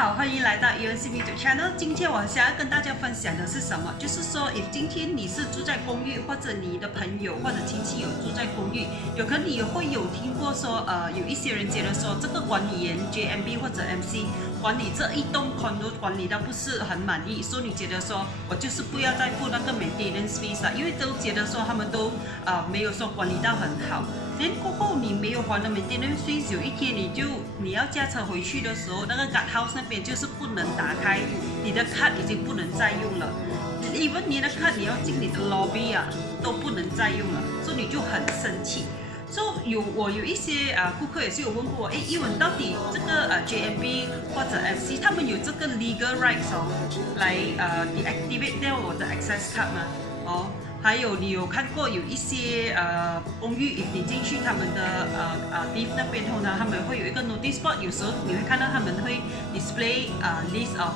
好，欢迎来到 ENCB 的 channel。今天我想要跟大家分享的是什么？就是说，今天你是住在公寓，或者你的朋友或者亲戚有住在公寓，有可能你会有听过说，有一些人觉得说，这个管理员 JMB 或者 MC 管理这一栋 condo 管理到不是很满意，所以你觉得说我就是不要再付那个 maintenance fees 了，因为都觉得说他们都没有说管理到很好。然过后你没有还的 maintenance fees， 有一天你要驾车回去的时候，那个 guard house 那边就是不能打开，你的 card 已经不能再用了。even 你的 card 你要进你的 lobby 都不能再用了，所以你就很生气。So 我有一些顾客也是有问过我，英文到底这个JMB 或者 FC 他们有这个 legal rights 来deactivate 掉我的 access card 吗？还有你有看过有一些公寓，你进去他们的lift 那边后呢，他们会有一个 notice board， 有时候你会看到他们会 display list of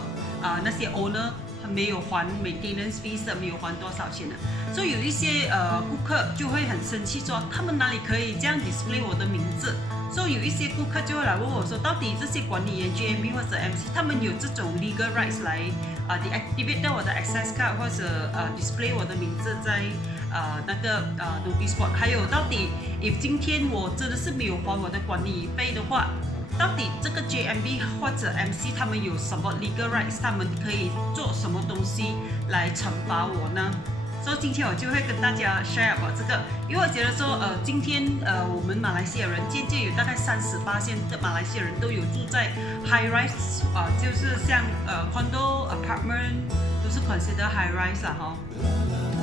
那些 owner 没有还 maintenance fees 的，没有还多少钱的，所以有一些顾客就会很生气说，他们哪里可以这样 display 我的名字？所以有一些顾客就会来问我说，到底这些管理员 JMB 或者 MC 他们有这种 legal rights 来deactivate 掉我的 access card 或者display 我的名字在那个notice board？ 还有到底 if 今天我真的是没有还我的管理费的话，到底这个 JMB 或者 MC 他们有什么 legal rights？ 他们可以做什么东西来惩罚我呢？所以今天我就会跟大家 share about 这个，因为我觉得说，今天我们马来西亚人渐渐有大概30%的马来西亚人都有住在 high rise， 就是像condo apartment 都是 consider high rise 啦哈。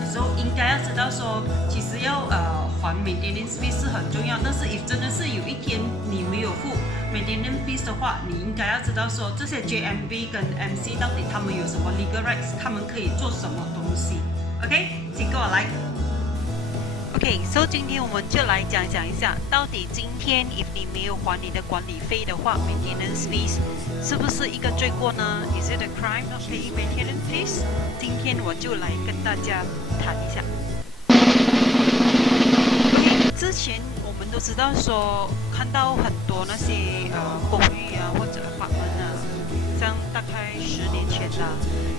所以应该要知道说，其实要还 maintenance fee 是很重要，但是 if 真的是有一天你没有付 maintenance fees 的话，你应该要知道说，这些 JMB 跟 MC 到底他们有什么 legal rights， 他们可以做什么东西。OK， 请跟我来。OK， 今天我们就来讲一下，到底今天 if 你没有还你的管理费的话 ，maintenance fees 是不是一个罪过呢 ？Is it a crime not paying maintenance fees？ 今天我就来跟大家谈一下。OK， 之前我们都知道说，看到很多那些公寓或者apartment像大概10年前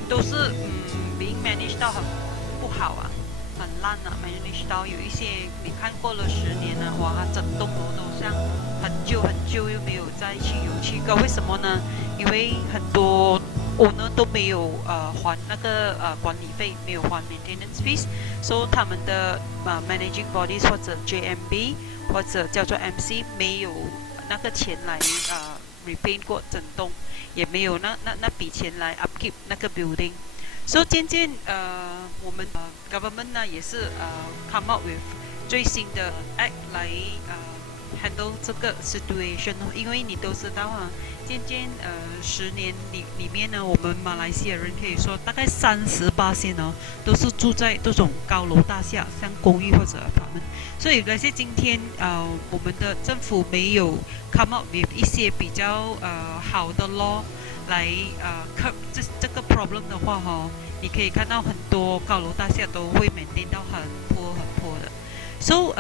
都是being managed 到很不好很烂manage 到有一些你看过了10年哇，它整栋楼都像很旧又没有再去油漆膏，为什么呢？因为很多owner都没有还那个管理费，没有还 maintenance fees， 所以他们的managing bodies 或者 JMB 或者叫做 MC 没有那个钱来repaint 过整栋，也没有那笔钱来 upkeep 那个 building。所以渐渐我们government 呢也是come up with 最新的 act 来handle 这个 situation， 因为你都知道渐渐10年里面呢，我们马来西亚人可以说大概30%都是住在这种高楼大厦，像公寓或者 apartment。所以那些今天我们的政府没有 come up with 一些比较好的 law 来curb 这个 problem 的话你可以看到很多高楼大厦都会 maintain 到很破的。So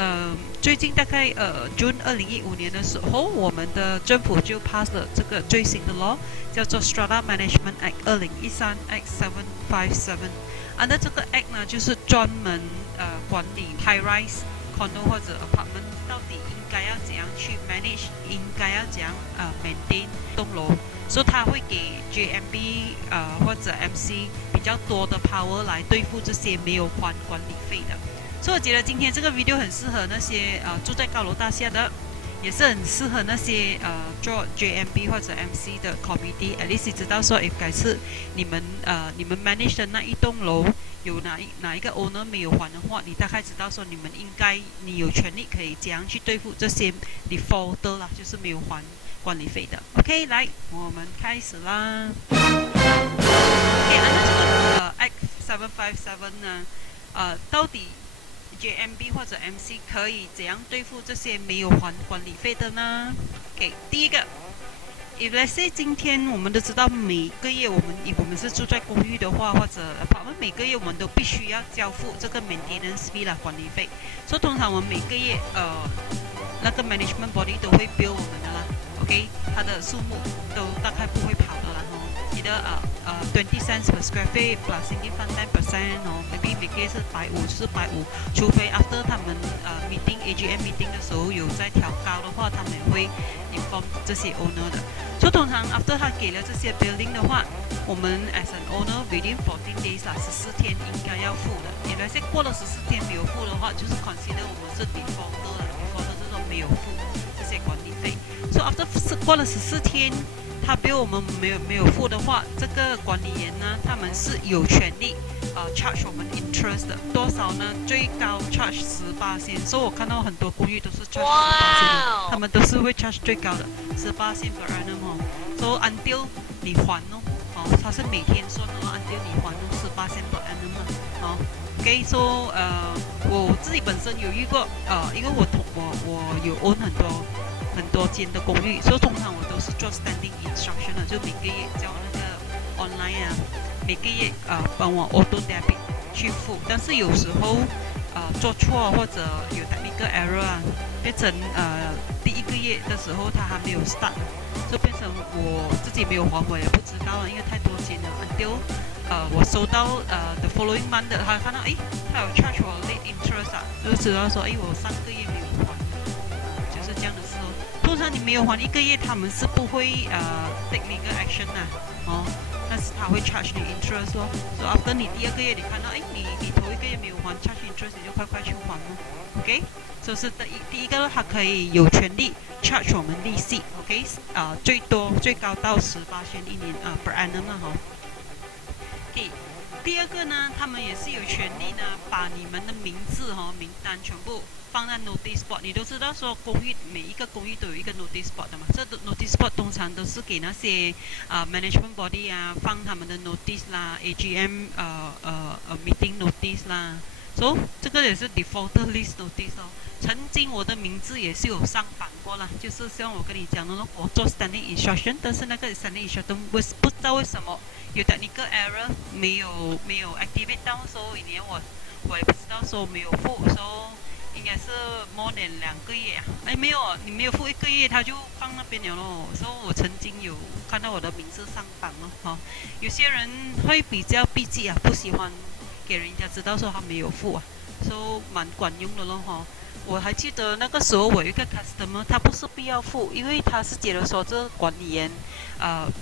最近大概June 2015年的时候，我们的政府就 pass 了这个最新的 law， 叫做 Strata Management Act 2013 Act 757。Under 这个 act 呢，就是专门管理 high rise condo 或者 apartment 到底应该要怎样去 manage， 应该要怎样maintain 栋楼。所以他会给 JMB 或者 MC 比较多的 power 来对付这些没有还管理费的。所以我觉得今天这个 video 很适合那些住在高楼大厦的，也是很适合那些做 JMB 或者 MC 的 committee。At least 知道说，改次你们 manage 的那一栋楼有哪一个 owner 没有还的话，你大概知道说你有权利可以怎样去对付这些 defaulter 啦，就是没有还管理费的。OK， 来，我们开始啦。按照这个Act 757呢，到底 JMB 或者 MC 可以怎样对付这些没有还管理费的呢？ OK， 第一个 ，if let's say 今天我们都知道每个月我们是住在公寓的话，或者每个月我们都必须要交付这个 maintenance fee 啦，管理费。所以通常我们每个月那个 management body 都会 bill 我们的啦。OK， 它的数目都大概不会跑的啦 consider 20 cents per square feet plus sinking fund 10%maybe 每个月是150就是150，除非 after 他们meeting AGM meeting 的时候有在调高的话，他们也会 inform 这些 owner 的。所以通常 after 他给了这些 building 的话，我们 as an owner within 14 days 14天应该要付的。你那些过了14天没有付的话，就是 consider 我们是 defaulter 了，defaulter 就是说没有付这些管理费。So after 过了14天，他比我们没有付的话，这个管理员呢，他们是有权利charge 我们 interest 的，多少呢？最高 charge 18%，所以我看到很多公寓都是 charge 18%，他们都是会 charge 最高的18% per annum so until 你还它是每天算until 你还18% per annum OK， so 我自己本身有遇过因为我有 own 很多间的公寓，所以通常我都是做 standing instruction 的，就每个月交那个 online 每个月帮我 auto debit 去付，但是有时候做错或者有 technical error 变成第一个月的时候它还没有 start， 就变成我自己没有还，我也不知道因为太多间了 until 我收到the following month 他看到他有 charge 我 late interest 就知道说我3个月没有还，就是这样的事通常你没有还1个月，他们是不会take legal action 的但是他会 charge 你 interest so after 你第2个月你看到你头1个月没有还 charge interest， 你就快去还OK， 所以是第一个他可以有权利 charge 我们利息 OK， 最高到18%一年per annum OK， 第2个呢，他们也是有权利呢，把你们的名字名单全部放在 notice board。你都知道说每一个公寓都有一个 notice board 的嘛，这 notice board 通常都是给那些management body 放他们的 notice 啦 ，AGM meeting notice 啦，所以这个也是 defaulter list notice 曾经我的名字也是有上榜过啦，就是像我跟你讲的我做 standing instruction， 但是那个 standing instruction 不知道为什么有 technical error 没有 activate 到，所以我也不知道说没有付，所以应该是 more than 2个月没有，你没有付1个月，他就放那边了咯。所以我曾经有看到我的名字上榜咯有些人会比较避忌不喜欢给人家知道说他没有付所以蛮管用的咯我还记得那个时候我有一个 customer， 他不是必要付，因为他是觉得说这个管理员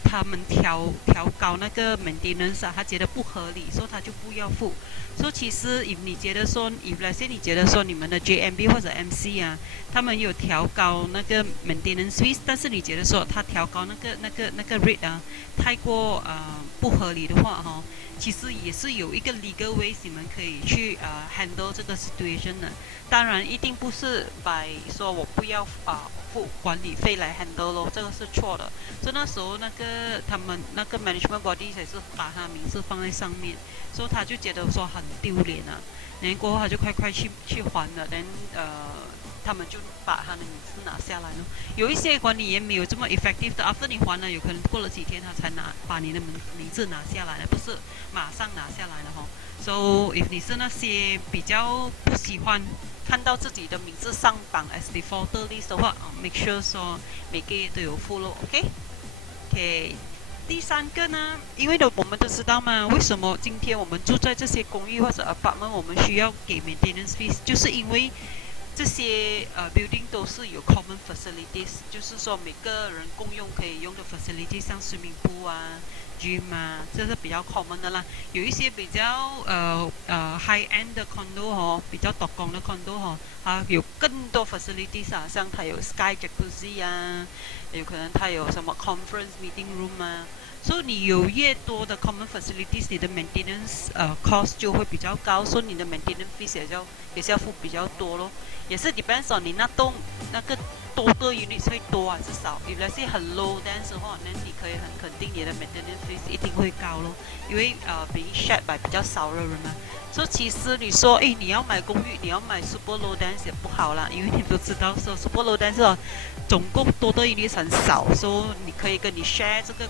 他们调高那个 maintenance 他觉得不合理，所以他就不要付。所以其实你觉得说你觉得说你们的 JMB 或者 MC 他们有调高那个 maintenance fees， 但是你觉得说他调高那个 rate 太过不合理的话其实也是有一个 legal ways 你们可以去handle 这个 situation 的。当然一定不是 by 说我不要付管理费来 handle 咯，这个是错的。所以那时候他们那个 management body 也是把他名字放在上面，所以他就觉得说很丢脸然后过后他就快去还了，然他们就把他的名字拿下来了。有一些管理员没有这么 effective 的 ，after 你还了，有可能过了几天他才把你的名字拿下来了，不是马上拿下来了So if 你是那些比较不喜欢看到自己的名字上榜 as defaulter list 的话make sure 说每个月都有付咯 OK，第3个呢，因为我们都知道嘛，为什么今天我们住在这些公寓或者 apartment 我们需要给 maintenance fees， 就是因为这些building 都是有 common facilities， 就是说每个人共用可以用的 facilities， 像 swimming pool gym 这是比较 common 的啦。有一些比较high end 的 condo 比较多工的 condo 有更多 facilities 像它有 sky jacuzzi 有可能它有什么 conference meeting room 所以你有越多的 common facilities， 你的 maintenance cost 就会比较高，所以你的 maintenance fees 也是要付比较多咯。也是 depends on 你那个total units 会多还是少。如果是很 low dense 的话，那你可以很肯定你的 maintenance fees 一定会高咯，因为being shared by 比较少的人所以其实你说你要买公寓，你要买 super low dense 也不好啦，因为你都知道说 super low dense 总共total units 很少，所以你可以跟你 share 这个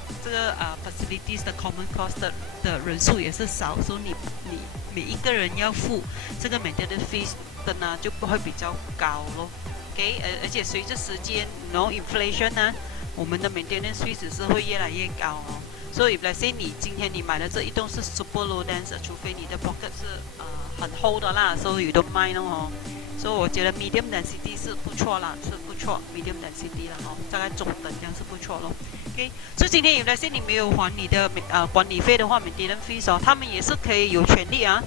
facilities 的 common cost 的人数也是少，所以你每一个人要付这个 maintenance fees 的呢就不会比较高咯。OK， 而且随着时间inflation 我们的 maintenance fees 是会越来越高所以 let's say 你今天你买的这一栋是 super low dense， 除非你的 pocket 是很厚的啦，所以 you don't mind 哦。所以我觉得 medium density 是不错啦，是不错 medium density 啦哦，大概中等这样是不错咯。OK， 所以今天 let's say 你没有还你的管理费的话 ，maintenance fees 哦，他们也是可以有权利啊，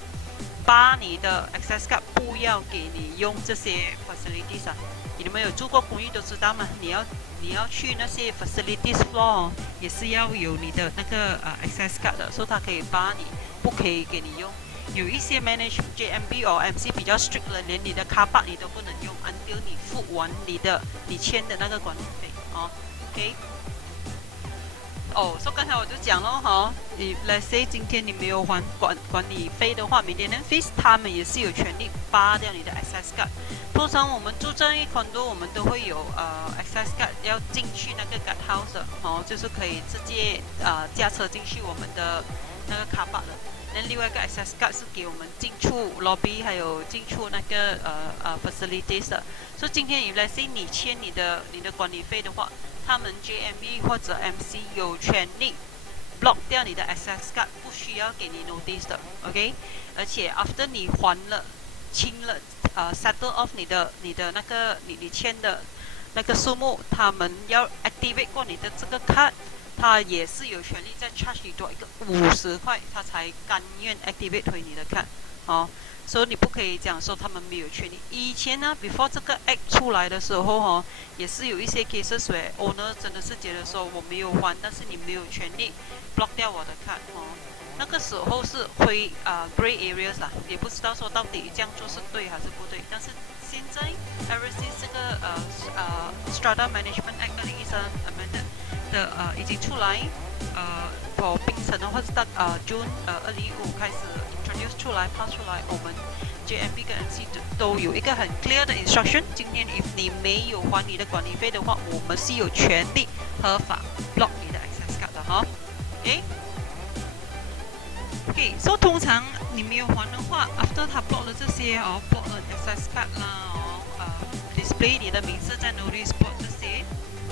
把你的 access card 不要给你用这些 facilities 啊。你们有住过公寓都知道嘛，你要去那些 facilities floor 也是要有你的那个access card 的，所以它可以把你不可以给你用。有一些 manage JMB 或 MC 比较 strict 的，连你的 car park 你都不能用 ，until 你付完你签的那个管理费哦。OK。所以刚才我就讲了哈，你 let's say 今天你没有还管理费的话 ，maintenance fees 他们也是有权利扒掉你的 access card。通常我们住在condo，我们都会有access card 要进去那个 guard house 的哦，就是可以直接驾车进去我们的那个 car park 的。那另外一个 access card 是给我们进出 lobby 还有进出那个facilities 的。所以今天let's say 你签你的管理费的话，他们 JMB 或者 MC 有权利 block 掉你的 access card， 不需要给你 notice 的 ，OK？ 而且 after 你还了清了settle off 你的那个你签的那个数目，他们要 activate 过你的这个 card， 他也是有权利再 charge 你多一个50块，他才甘愿 activate 回你的 card， 哦。所以你不可以讲说他们没有权利。以前呢 ，before 这个 act 出来的时候哦，也是有一些 cases where owner 真的是觉得说我没有还，但是你没有权利 block 掉我的 card 哦。那个时候是gray areas 啦，也不知道说到底这样做是对还是不对。但是现在 ever since 这个Strata Management Act 2013 amended 的已经出来for 槟城的话是到June 2015开始 introduce 出来 pass 出来，我们 JMB 跟 MC 都有一个很 clear 的 instruction。今天 if 你没有还你的管理费的话，我们是有权利合法 block 你的 access card 的哈。OK， 所以通常你没有还的话 ，after 他 block 了这些block 了 access card 啦display 你的名字在 notice board 这些，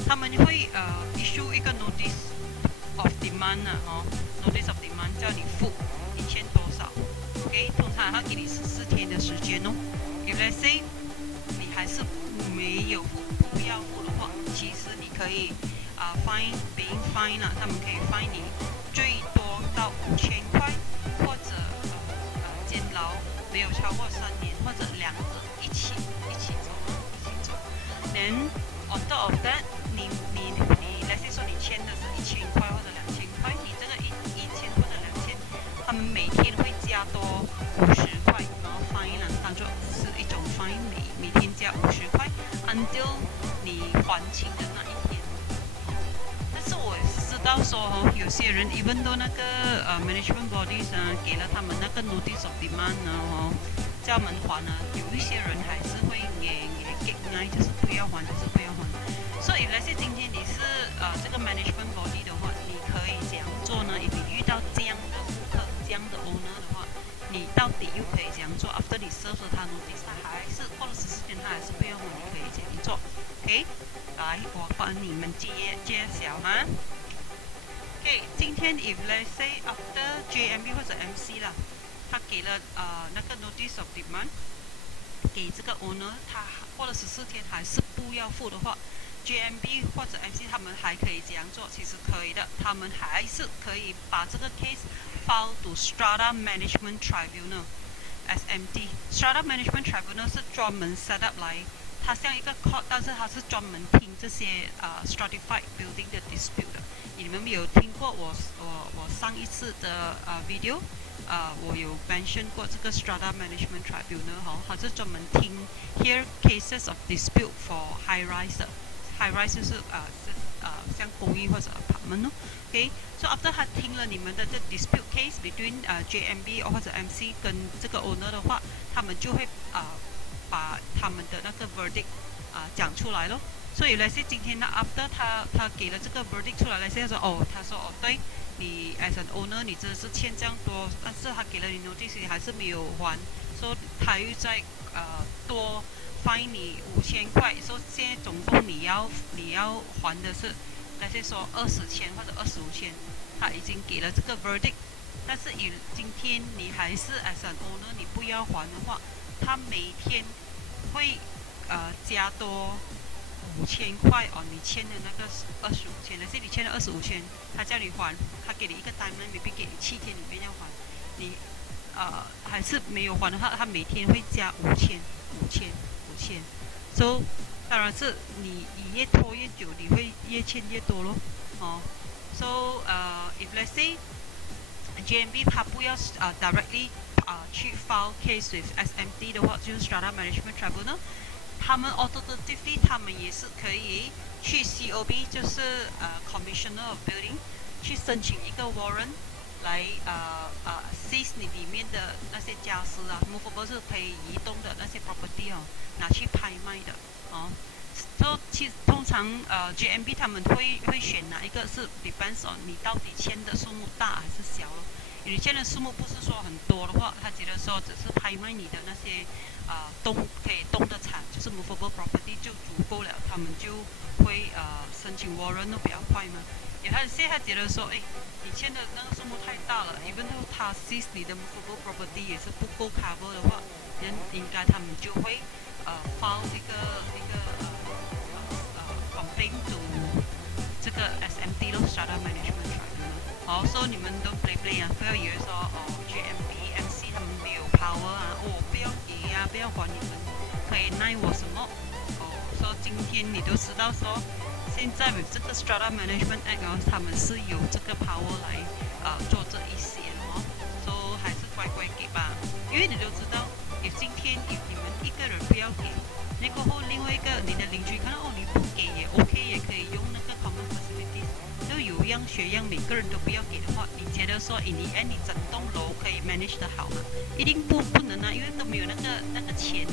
他们会issue 一个 notice of demand notice of demand 叫你付你欠多少 ，OK， 通常他给你14天的时间哦。If let's say 你还是没有付不要付的话，其实你可以fine being fine 啦，他们可以 fine 你最多到5000块，或者监牢没有超过3年，或者两者一起走。Then on top of that， 你 let's say 说你签的是1000块或者2000块，你这个1000或者2000，他们每天会加多50块，然后 fine 呢当做是一种 fine， 每天加50块 ，until 你还清的那一天。但是我知道说有些人 even though 那个management bodies 给了他们那个 notice of demand 呢叫他们还呢，有一些人还是会就是不要还，就是不要还。所以 let's say 今天你是这个 management body 的话，你可以怎样做呢？ if 你遇到这样的顾客、这样的 owner 的话，你到底又可以怎样做 ？after 你 serve 了他 notice， 他还是过了14天，他还是不要还，你可以怎样做 ？OK， 来，我帮你们揭晓哈。OK， 今天 if let's say after JMB 或者 MC 啦，他给了那个 notice of demand 给这个 owner， 他过了14天还是不要付的话 ，JMB 或者 MC 他们还可以这样做，其实可以的，他们还是可以把这个 case file to Strata Management Tribunal。SMT Strata Management Tribunal 是专门 set up 来，它像一个 court， 但是它是专门听这些stratified building 的 dispute 的。你们有听过我上一次的video？我有 mention 过这个 Strata Management Tribunal 它是专门听 hear cases of dispute for high rise。high rise 就是像公寓或者 apartment 哦。OK， so after 他听了你们的这 dispute case between JMB 或者 MC 跟这个 owner 的话，他们就会把他们的那个 verdict 讲出来咯。所以 let's say 今天呢 after 他给了这个 verdict 出来，let's say 他说对。你 as an owner 你真的是欠这样多，但是他给了你 notice 你还是没有还，所以他又在多 fine 你5000块，所以现在总共你要还的是，那些说20千或者25千他已经给了这个 verdict，但是今天你还是 as an owner 你不要还的话，他每天会加多5000块哦，你欠的那个25千，但是你欠了25千，他叫你还，他给你一个单呢，maybe给你7天里面要还，你还是没有还的话，他每天会加5000。So 当然是你越拖越久，你会越欠越多咯。哦 ，So if let's say JMB 他不要directly 去 file case with SMT 的话，就是 Strata Management Tribunal， 他们 alternatively 他们也是可以去 COB， 就是Commissioner of Building 去申请一个 warrant 来seize 你里面的那些家私啊 ，movable 是可以移动的那些 property 哦，拿去拍卖的哦。其实通常JMB 他们会选哪一个是 depends on 你到底签的数目大还是小咯。你签的数目不是说很多的话，他觉得说只是拍卖你的那些可以动的产，就是 movable property 就足够了，他们就会申请 warrant 都比较快嘛。有些他觉得说，哎，你签的那个数目太大了 ，even though 他 seize 你的 movable property 也是不够 cover 的话，应该他们就会file 一个complaint to 这个 SMT 咯 ，Strata Management Tribunal。好，所以你们都 play 啊，不要以为说JMB、MC 他们没有 power 啊，不要给啊，不要管你们，可以奈我什么？说今天你都知道说。现在这个 Strata Management Act 他们是有这个 power 来做这一些哦，所以还是乖乖给吧。因为你都知道，今天你们一个人不要给，那过后另外一个你的邻居看到你不给也 OK， 也可以用那个 common facilities， 就有样学样，每个人都不要给的话，你觉得说你整栋楼可以 manage 得好吗？一定不能啊，因为都没有那个钱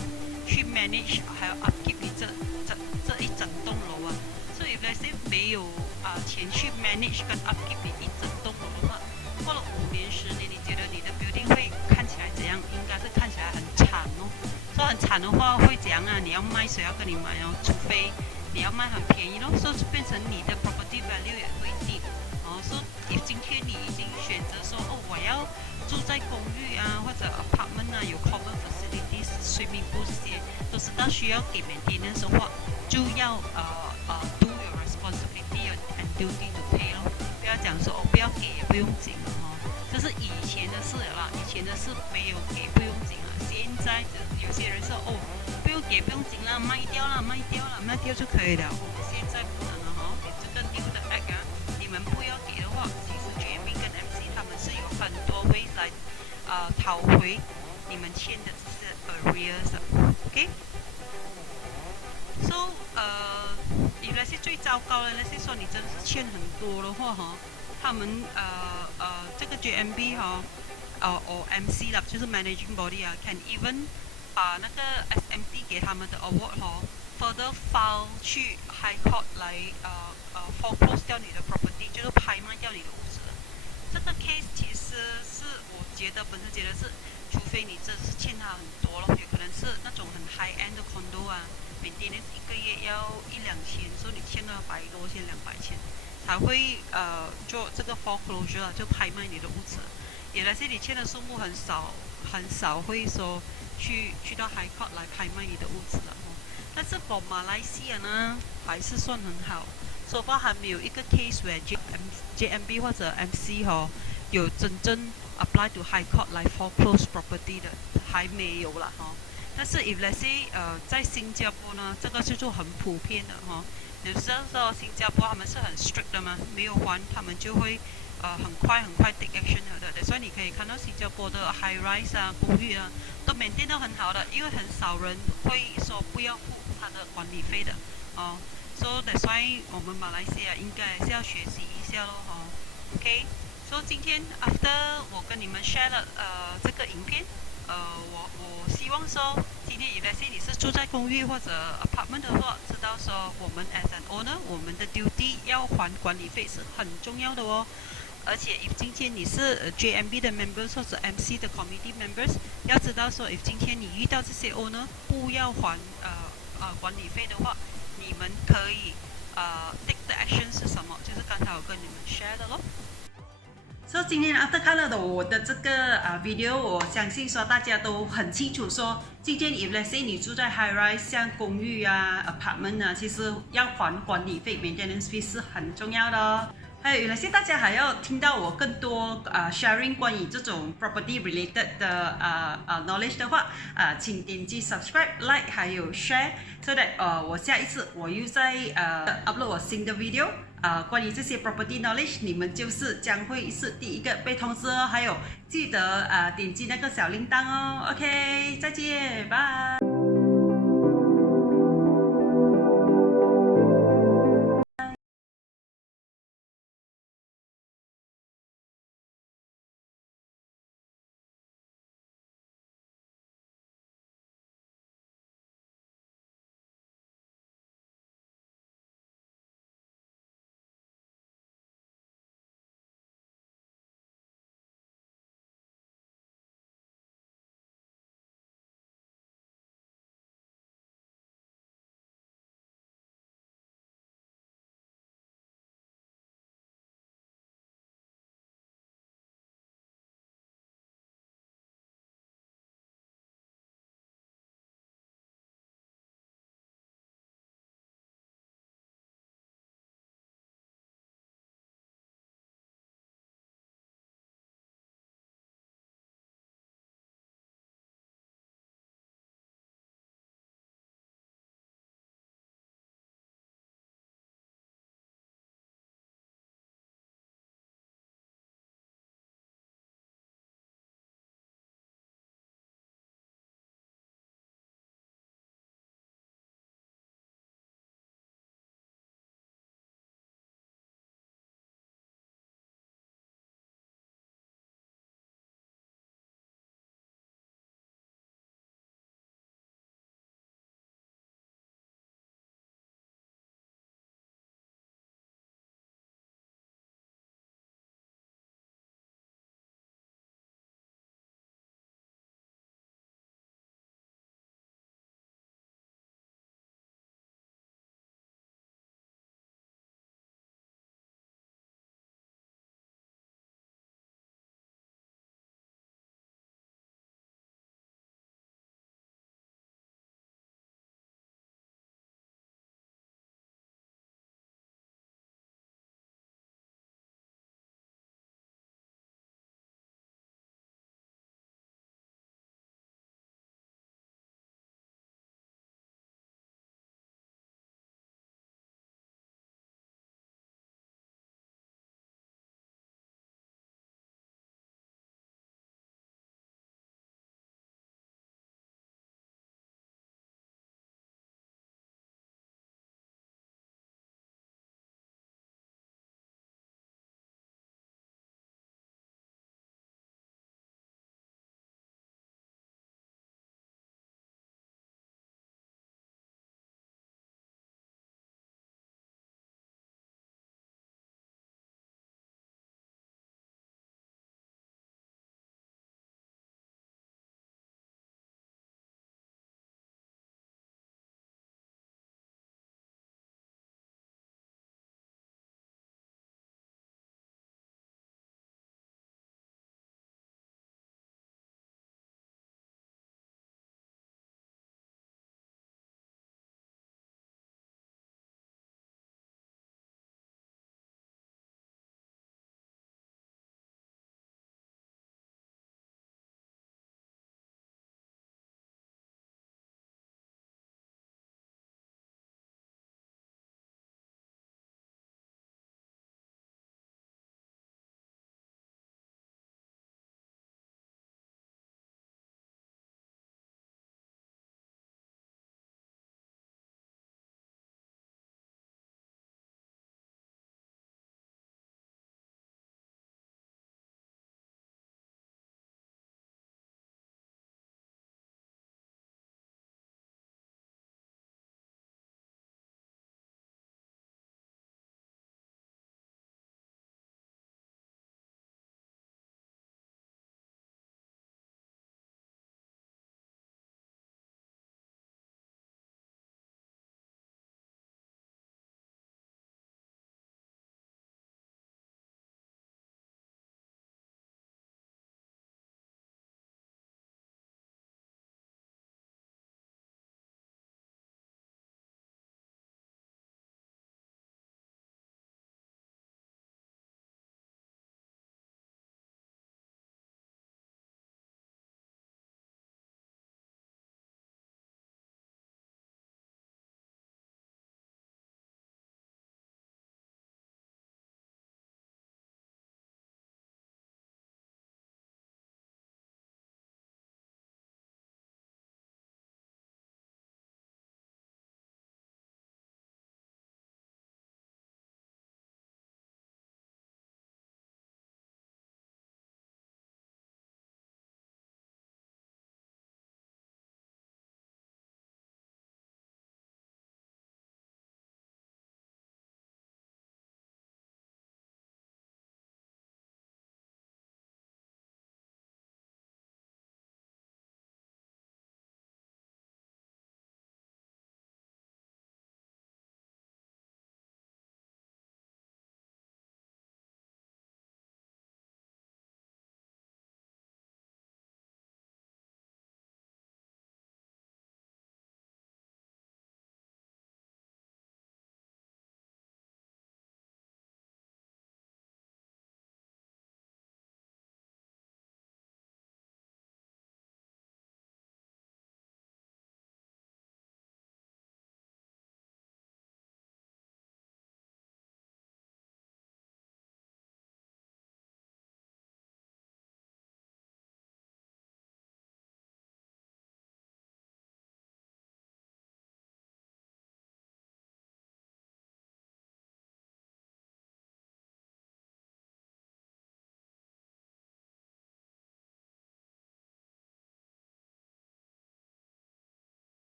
去 manage， 还要 upkeep 你这一整栋楼啊。所以那些没有钱去 manage 跟 upkeep 你一整栋楼的话，过了5年10年，你觉得你的 building 会看起来怎样？应该是看起来很惨哦。说很惨的话会怎样啊？你要卖谁要跟你买哦？除非你要卖很便宜咯，所以变成你的 property value 也会低。说今天你已经选择说我要住在公寓啊或者 apartment 啊，有 common facilities、swimming pool 这些，都知道需要给 maintenance 的话，就要do your responsibility and duty to pay 咯。不要讲说不要给也不用紧了这是以前的事了啦，以前的事没有给不用紧了。现在有些人说不用给不用紧啦，卖掉就可以了。现在不能了这个 new 的 act 你们不要给的话，其实 JMB 跟 MC 他们是有很多ways来讨回你们欠的这些 arrears 的 ，OK？ So 有那些最糟糕的那些说你真的是欠很多的话他们这个 JMB or MC 啦，就是 managing body can even 把那个 SMT 给他们的 award further file 去 High Court 来foreclose 掉你的 property， 就是拍卖掉你的屋子。这个 case 其实是我本身觉得是，除非你真是欠他很多了，有可能是那种很 high end 的 condo 啊。maintenance 一个月要1-2千，所以你欠了100多千、200千，才会做这个 foreclosure 就拍卖你的屋子。有那些你欠的数目很少会说去到 High Court 来拍卖你的屋子的但是 for 马来西亚呢，还是算很好。so far 还没有一个 case where JMB 或者 MC 有真正 apply to High Court 来 foreclose property 的，还没有啦但是 if let's say 在新加坡呢，这个就很普遍的你知道说新加坡他们是很 strict 的嘛，没有还他们就会很快 take action 的。所以你可以看到新加坡的 high rise 啊、公寓啊，都 maintain 得很好的，因为很少人会说不要付他的管理费的So that's why 我们马来西亚应该是要学习一下咯OK。So 今天 after 我跟你们 share 了这个影片。我希望说，今天let's say你是住在公寓或者 apartment 的话，知道说我们 as an owner， 我们的 duty 要还管理费是很重要的而且今天你是JMB 的 members 或者 MC 的 committee members， 要知道说今天你遇到这些 owner 不要还管理费的话，你们可以take the action 是什么？就是刚才我跟你们 share 的咯。所以今天 after 看了我的这个video， 我相信说大家都很清楚说，今天 if let's say 你住在 high rise 像公寓啊 apartment 啊，其实要还管理费 maintenance fee 是很重要的哦。还有，有些大家还要听到我更多sharing 关于这种 property related 的knowledge 的话，请点击 subscribe、like 还有 share，so that 我下一次我又在upload 我新的 video。关于这些 property knowledge， 你们就是将会是第一个被通知哦。还有记得点击那个小铃铛哦。OK， 再见，拜。